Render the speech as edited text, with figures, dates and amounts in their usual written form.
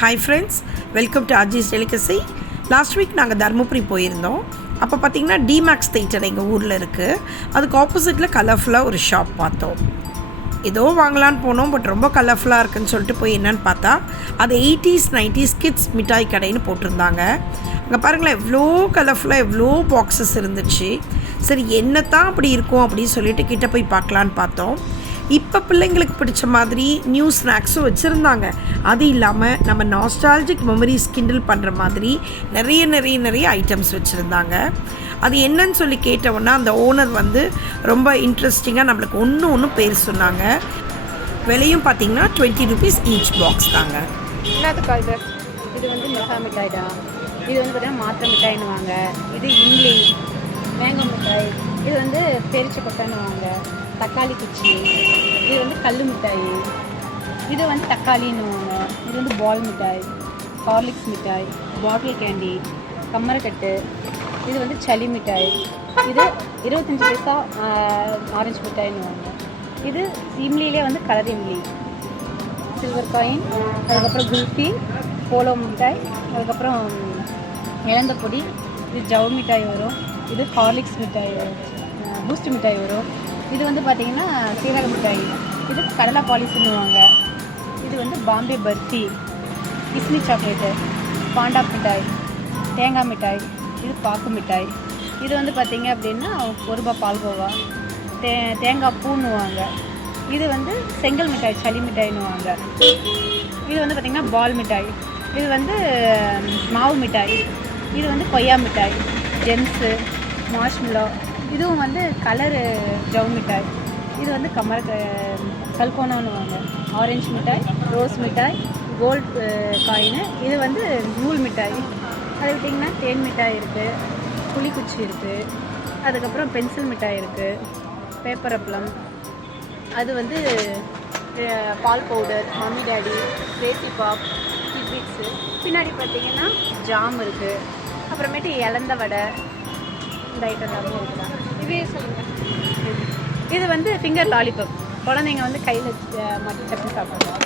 Hi friends, welcome to RG's delicacy. Last week நாங்கள் தருமபுரி போயிருந்தோம். அப்போ பார்த்திங்கன்னா டிமேக்ஸ் தேட்டர் எங்கள் ஊரில் இருக்குது. அதுக்கு ஆப்போசிட்டில் கலர்ஃபுல்லாக ஒரு ஷாப் பார்த்தோம். ஏதோ வாங்கலான்னு போனோம், பட் ரொம்ப கலர்ஃபுல்லாக இருக்குன்னு சொல்லிட்டு போய் என்னென்னு பார்த்தா அது 80s 90s கிட்ஸ் மிட்டாய் கடைன்னு போட்டிருந்தாங்க. அங்கே பாருங்களேன், எவ்வளோ கலர்ஃபுல்லாக எவ்வளோ பாக்ஸஸ் இருந்துச்சு. சரி, என்ன தான் அப்படி இருக்கும் அப்படின்னு சொல்லிட்டு கிட்டே போய் பார்க்கலான்னு பார்த்தோம். இப்போ பிள்ளைங்களுக்கு பிடிச்ச மாதிரி நியூ ஸ்நாக்ஸும் வச்சுருந்தாங்க. அது இல்லாமல் நம்ம நாஸ்டாலஜிக் மெமரிஸ் கிண்டில் பண்ணுற மாதிரி நிறைய ஐட்டம்ஸ் வச்சுருந்தாங்க. அது என்னன்னு சொல்லி கேட்டோன்னா அந்த ஓனர் வந்து ரொம்ப இன்ட்ரெஸ்டிங்காக நம்மளுக்கு ஒன்று பேர் சொன்னாங்க. விலையும் பார்த்திங்கன்னா 20 rupees ஈச் பாக்ஸ் தாங்க. என்னதுக்கா இது வந்து மிளகா மிட்டாய் தான். இது வந்து பார்த்திங்கன்னா மாத்திரை மிட்டாய்னு வாங்க. இது இம்லி மேங்கோ மிட்டாய். இது வந்து பெரிச்ச கொட்டைன்னு வாங்க. தக்காளி குச்சி. இது வந்து கல் மிட்டாய். இது வந்து தக்காளின்னு வாங்க. இது வந்து பால் மிட்டாய், ஹார்லிக்ஸ் மிட்டாய், பாட்டில் கேண்டி, கம்மரக்கட்டு. இது வந்து சளி மிட்டாய். இது 25 பைசா ஆரஞ்சு மிட்டாய்னு வாங்க. இது இம்லிலே வந்து கலர் இம்லி, சில்வர் காயின், அதுக்கப்புறம் குல்ஃபி, போலோ மிட்டாய், அதுக்கப்புறம் இழந்த பொடி. இது ஜவு மிட்டாய் வரும். இது ஹார்லிக்ஸ் மிட்டாய் வரும், பூஸ்ட் மிட்டாய் வரும். இது வந்து பார்த்திங்கன்னா சீரக மிட்டாய். இது கடலை பாலிஷ்னுவாங்க. இது வந்து பாம்பே பர்ஃபி, கிஸ்மி சாக்லேட்டு, பாண்டா மிட்டாய், தேங்காய் மிட்டாய். இது பாக்கு மிட்டாய். இது வந்து பார்த்திங்க அப்படின்னா 1 ரூபா பால்கோவா, தேங்காய் பூன்னுவாங்க. இது வந்து செங்கல் மிட்டாய், சளி மிட்டாய்னுவாங்க. இது வந்து பார்த்திங்கன்னா பால் மிட்டாய். இது வந்து மாவு மிட்டாய். இது வந்து கொய்யா மிட்டாய், ஜெம்ஸு, மார்ஷ்மெலோ. இதுவும் வந்து கலரு ஜவு மிட்டாய். இது வந்து கல்கோனான்னுவாங்க. ஆரஞ்சு மிட்டாய், ரோஸ் மிட்டாய், கோல்டு காயின். இது வந்து நூல் மிட்டாய். அதை விட்டிங்கன்னா தேன் மிட்டாய் இருக்குது, புளிக்குச்சி இருக்குது, அதுக்கப்புறம் பென்சில் மிட்டாய் இருக்குது, பேப்பர் அப்பளம். அது வந்து பால் powder, mummy daddy, crazy pop, kitbits. பின்னாடி பார்த்திங்கன்னா ஜாம் இருக்குது. அப்புறமேட்டு இலந்த வடை. இந்த ஐட்டம் எல்லாமே இருக்குதா? இதே சொல்லுங்கள். இது வந்து ஃபிங்கர் லாலிபப். குழந்தைங்க வந்து கையில் மாட்டி சப்பி சாப்பிடுவோம்.